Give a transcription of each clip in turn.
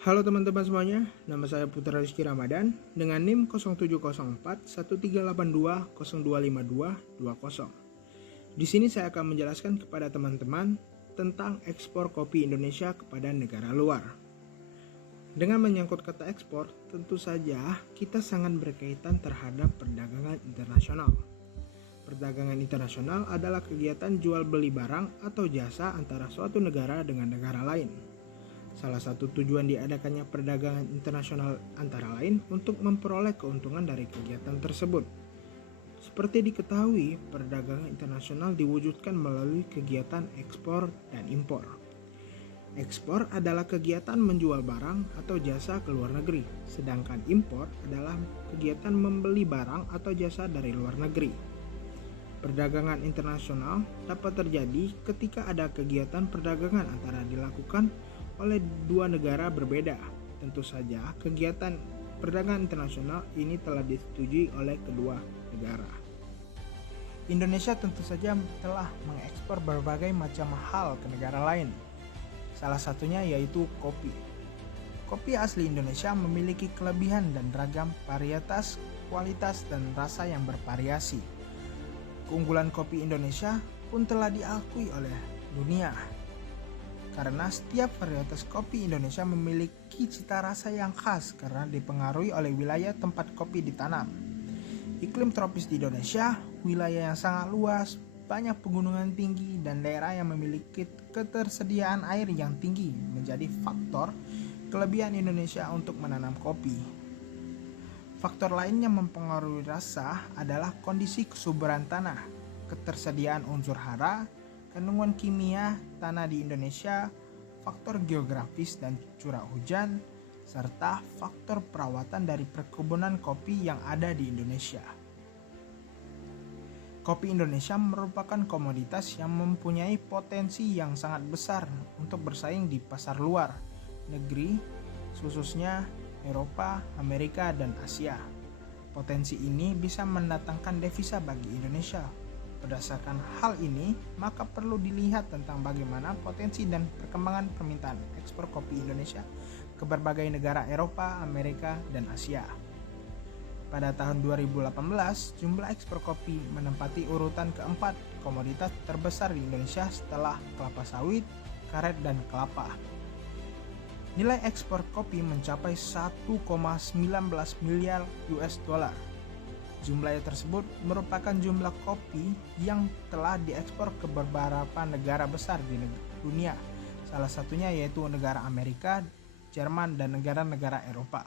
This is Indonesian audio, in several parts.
Halo teman-teman semuanya, nama saya Putra Rizky Ramadan dengan NIM 0704 1382 0252 20. Di sini saya akan menjelaskan kepada teman-teman tentang ekspor kopi Indonesia kepada negara luar. Dengan menyangkut kata ekspor, tentu saja kita sangat berkaitan terhadap perdagangan internasional. Perdagangan internasional adalah kegiatan jual beli barang atau jasa antara suatu negara dengan negara lain. Salah satu tujuan diadakannya perdagangan internasional antara lain untuk memperoleh keuntungan dari kegiatan tersebut. Seperti diketahui, perdagangan internasional diwujudkan melalui kegiatan ekspor dan impor. Ekspor adalah kegiatan menjual barang atau jasa ke luar negeri, sedangkan impor adalah kegiatan membeli barang atau jasa dari luar negeri. Perdagangan internasional dapat terjadi ketika ada kegiatan perdagangan antara dilakukan oleh dua negara berbeda. Tentu saja, kegiatan perdagangan internasional ini telah disetujui oleh kedua negara. Indonesia tentu saja telah mengekspor berbagai macam hal ke negara lain. Salah satunya yaitu kopi. Kopi asli Indonesia memiliki kelebihan dan ragam varietas, kualitas, dan rasa yang bervariasi. Keunggulan kopi Indonesia pun telah diakui oleh dunia. Karena setiap varietas kopi Indonesia memiliki cita rasa yang khas karena dipengaruhi oleh wilayah tempat kopi ditanam. Iklim tropis di Indonesia, wilayah yang sangat luas, banyak pegunungan tinggi, dan daerah yang memiliki ketersediaan air yang tinggi menjadi faktor kelebihan Indonesia untuk menanam kopi. Faktor lain yang mempengaruhi rasa adalah kondisi kesuburan tanah, ketersediaan unsur hara, kandungan kimia tanah di Indonesia, faktor geografis dan curah hujan, serta faktor perawatan dari perkebunan kopi yang ada di Indonesia. Kopi Indonesia merupakan komoditas yang mempunyai potensi yang sangat besar untuk bersaing di pasar luar negeri, khususnya Eropa, Amerika, dan Asia. Potensi ini bisa mendatangkan devisa bagi Indonesia. Berdasarkan hal ini, maka perlu dilihat tentang bagaimana potensi dan perkembangan permintaan ekspor kopi Indonesia ke berbagai negara Eropa, Amerika, dan Asia. Pada tahun 2018, jumlah ekspor kopi menempati urutan keempat komoditas terbesar di Indonesia setelah kelapa sawit, karet, dan kelapa. Nilai ekspor kopi mencapai 1,19 miliar US dollar. Jumlah tersebut merupakan jumlah kopi yang telah diekspor ke beberapa negara besar di dunia. Salah satunya yaitu negara Amerika, Jerman, dan negara-negara Eropa.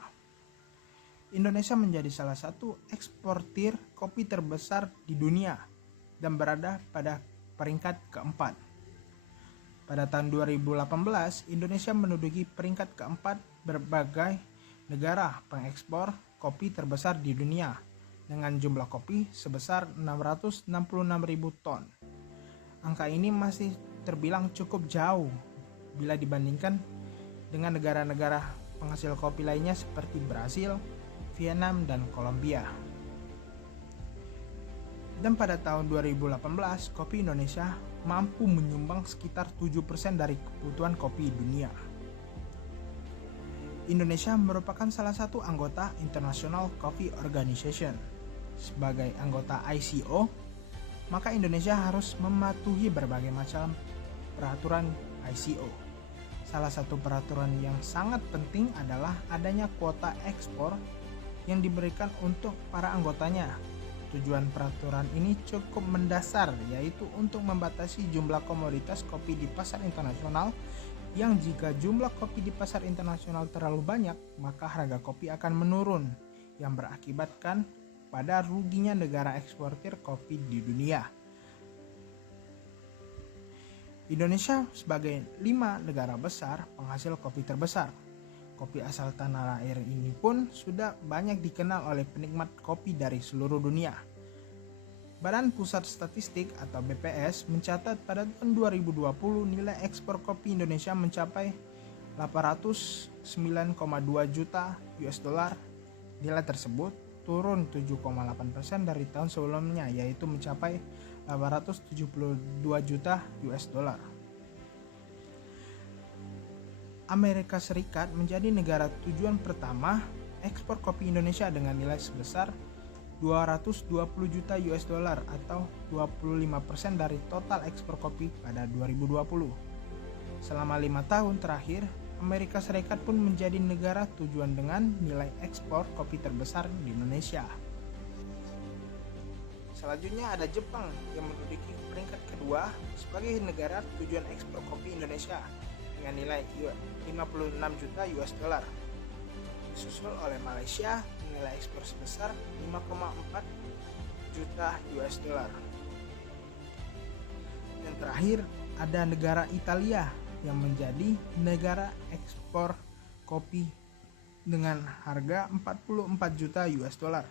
Indonesia menjadi salah satu eksportir kopi terbesar di dunia dan berada pada peringkat keempat. Pada tahun 2018, Indonesia menduduki peringkat keempat berbagai negara pengekspor kopi terbesar di dunia dengan jumlah kopi sebesar 666.000 ton. Angka ini masih terbilang cukup jauh bila dibandingkan dengan negara-negara penghasil kopi lainnya seperti Brasil, Vietnam, dan Kolombia. Dan pada tahun 2018, kopi Indonesia mampu menyumbang sekitar 7% dari kebutuhan kopi dunia. Indonesia merupakan salah satu anggota International Coffee Organization. Sebagai anggota ICO, maka Indonesia harus mematuhi berbagai macam peraturan ICO. Salah satu peraturan yang sangat penting adalah adanya kuota ekspor yang diberikan untuk para anggotanya. Tujuan peraturan ini cukup mendasar, yaitu untuk membatasi jumlah komoditas kopi di pasar internasional yang jika jumlah kopi di pasar internasional terlalu banyak, maka harga kopi akan menurun yang berakibatkan pada ruginya negara eksportir kopi di dunia. Indonesia sebagai 5 negara besar penghasil kopi terbesar. Kopi asal tanah air ini pun sudah banyak dikenal oleh penikmat kopi dari seluruh dunia. Badan Pusat Statistik atau BPS mencatat pada tahun 2020 nilai ekspor kopi Indonesia mencapai 809,2 juta US dollar. Nilai tersebut turun 7,8% dari tahun sebelumnya, yaitu mencapai 872 juta US dollar. Amerika Serikat menjadi negara tujuan pertama ekspor kopi Indonesia dengan nilai sebesar 220 juta US dollar atau 25% dari total ekspor kopi pada 2020. Selama 5 tahun terakhir, Amerika Serikat pun menjadi negara tujuan dengan nilai ekspor kopi terbesar di Indonesia. Selanjutnya ada Jepang yang menduduki peringkat kedua sebagai negara tujuan ekspor kopi Indonesia dengan nilai 56 juta US dollar. Disusul oleh Malaysia dengan nilai ekspor sebesar 5,4 juta US dollar. Dan terakhir ada negara Italia yang menjadi negara ekspor kopi dengan harga 44 juta US dollar.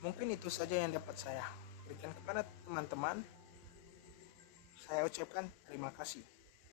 Mungkin itu saja yang dapat saya berikan kepada teman-teman. Saya ucapkan terima kasih.